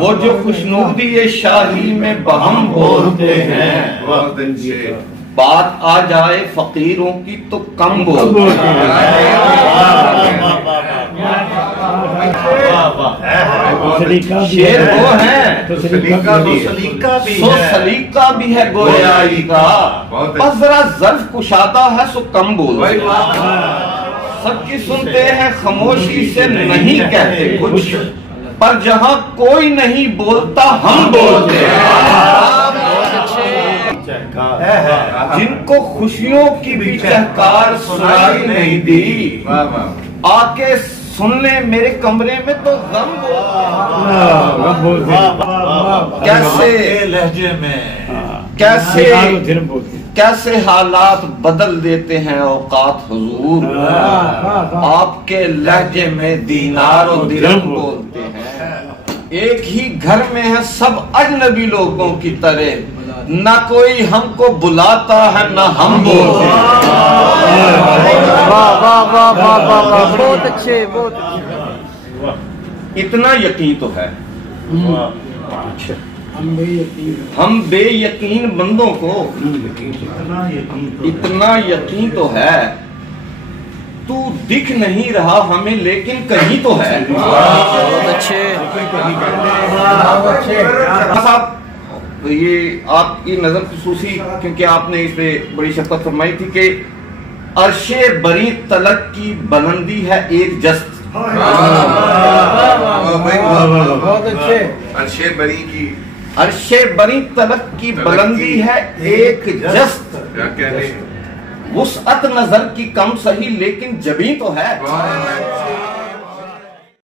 وہ جو خوشنودی شاہی میں بہم بولتے ہیں، بات آ جائے فقیروں کی تو کم بولتے ہیں۔ شیر وہ ہیں سو سلیقہ بھی ہے گویائی کا، بس ذرا ظرف کشادہ ہے سو کم بولتے ہیں۔ سب کی سنتے ہیں خاموشی سے نہیں کہتے کچھ، پر جہاں کوئی نہیں بولتا ہم بولتے ہیں۔ جن کو خوشیوں کی بھی چہکار سنائی نہیں دی، آ کے سن لیں میرے کمرے میں تو غم بولتے ہیں۔ کیسے لہجے میں کیسے حالات بدل دیتے ہیں اوقات حضور، آپ کے لہجے میں دینار و درہم بولتے ہیں۔ ایک ہی گھر میں ہے سب اجنبی لوگوں کی طرح، نہ کوئی ہم کو بلاتا ہے نہ ہم بولتے ہیں۔ بہت اچھے، بہت اتنا یقین تو ہے، ہم بے یقین بندوں کو اتنا یقین تو ہے، تو دکھ نہیں رہا ہمیں لیکن کہیں تو ہے۔ بہت اچھے۔ یہ آپ کی نظر خصوصی کیونکہ آپ نے اس پہ بڑی شفقت فرمائی تھی کہ عرش بری تلک کی بلندی ہے ایک جست۔ بہت اچھے۔ عرش بری تلک کی بلندی ہے ایک جست، وسعت نظر کی کم سہی لیکن جبیں تو ہے۔